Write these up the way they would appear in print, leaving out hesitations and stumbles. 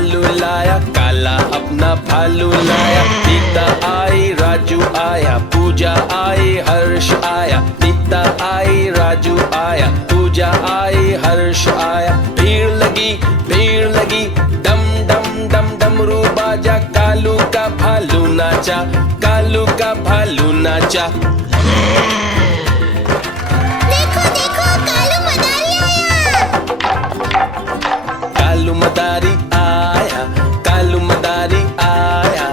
भालू लाया, काला अपना भालू लाया। सीता आई, राजू आया, पूजा आई, हर्ष आया। सीता आई, राजू आया, पूजा आई, हर्ष आया। भीड़ लगी, डम डम डम डमरू बाजा। कालू का भालू नाचा, कालू का भालू नाचा। देखो देखो कालू मदारी आया। कालू मदारी आया, कालू मदारी आया।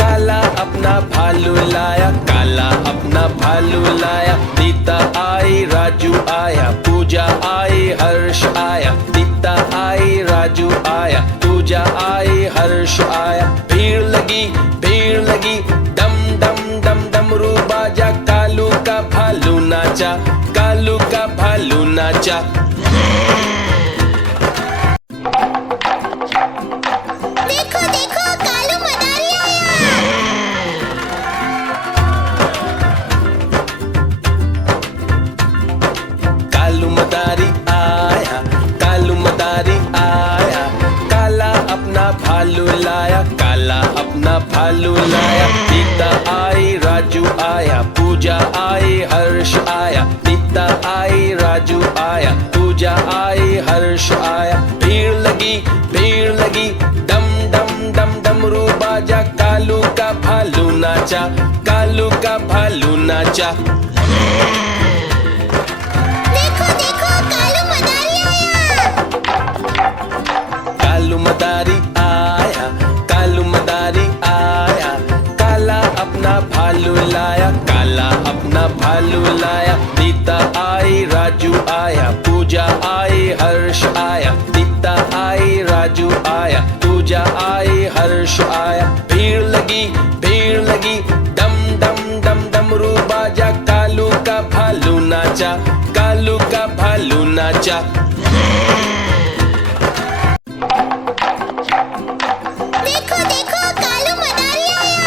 काला अपना भालू लाया, काला अपना भालू लाया। सीता आई, राजू आया, पूजा आई, हर्ष आया। सीता आई, राजू आया, पूजा आई, हर्ष आया। भीड़ लगी, डम डम डम डमरू बाजा। कालू का भालू नाचा, कालू का भालू नाचा। देखो देखो कालू मदारी आया। कालू मदारी आया, कालू मदारी आया। काला अपना भालू लाया, काला अपना भालू लाया। सीता आई, राजू आया, पूजा आई, हर्ष आया। सीता आई, राजू आया, पूजा आई, हर्ष आया। भीड़ लगी, डम डम डम डमरू बाजा। कालू का भालू नाचा, कालू का भालू नाचा। देखो देखो कालू मदारी आया। कालू मदारी आया, कालू मदारी आया। काला अपना भालू लाया, काला अपना भालू लाया। सीता आई, राजू आया, पूजा आई, हर्ष आया। सीता आई, राजू आया, पूजा आई, हर्ष आया। भीड़ लगी, डम डम डम डमरू बाजा। कालू का भालू नाचा, कालू का भालू नाचा। देखो देखो कालू मदारी आया।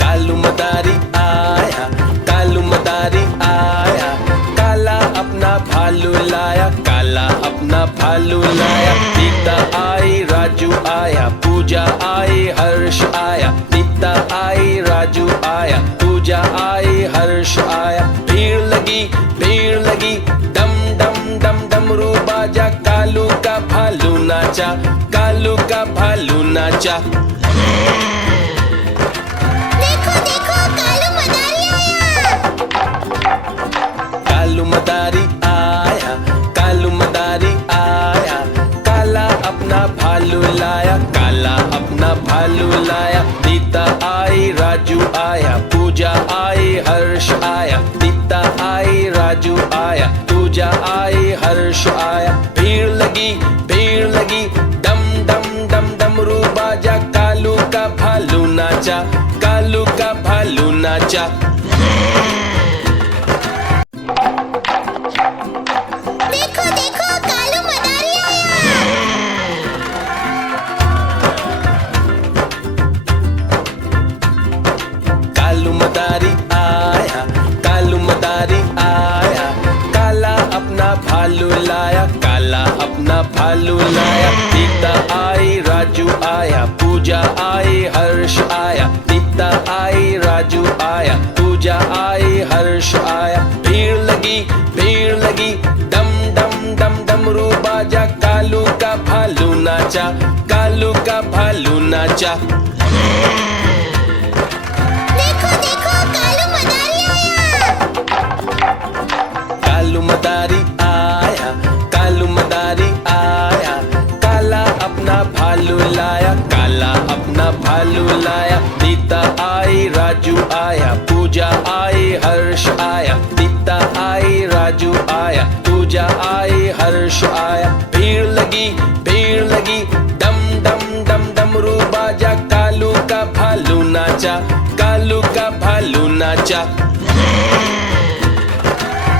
कालू मदारी आया, कालू मदारी आया। काला अपना भालू लाया, काला अपना भालू लाया। सीता आई, राजू आया, पूजा आई, हर्ष आया। सीता आई, राजू आया, पूजा आई, हर्ष आया। भीड़ लगी, डम डम डम डमरू बाजा। कालू का भालू नाचा, कालू का भालू नाचा। देखो देखो कालू मदारी आया। कालू मदारी आया, कालू मदारी आया। काला अपना भालू लाया, काला अपना भालू लाया। सीता आई, राजू आया, पूजा आई, हर्ष आया। सीता आई, राजू आया, पूजा आई, हर्ष आया। भीड़ लगी, डम डम डम डमरू बाजा। कालू का भालू नाचा, कालू का भालू नाचा। देखो देखो कालू मदारी आया। कालू मदारी आया, कालू मदारी आया। काला अपना भालू लाया, काला अपना भालू लाया। सीता आई, राजू आया, पूजा आई, हर्ष आया। सीता आई, राजू आया, पूजा आई, हर्ष आया। भीड़ लगी, डम डम डम डमरू बाजा। कालू का भालू नाचा, कालू का भालू नाचा। देखो देखो कालू मदारी आया। कालू मदारी आया, कालू मदारी आया। काला अपना भालू लाया, काला अपना भालू लाया। सीता आई, राजू आया, पूजा आई, हर्ष आया। सीता आई, राजू आया, पूजा आई, हर्ष आया। भीड़ लगी, डम डम डम डमरू बाजा। कालू का भालू नाचा, कालू का भालू नाचा।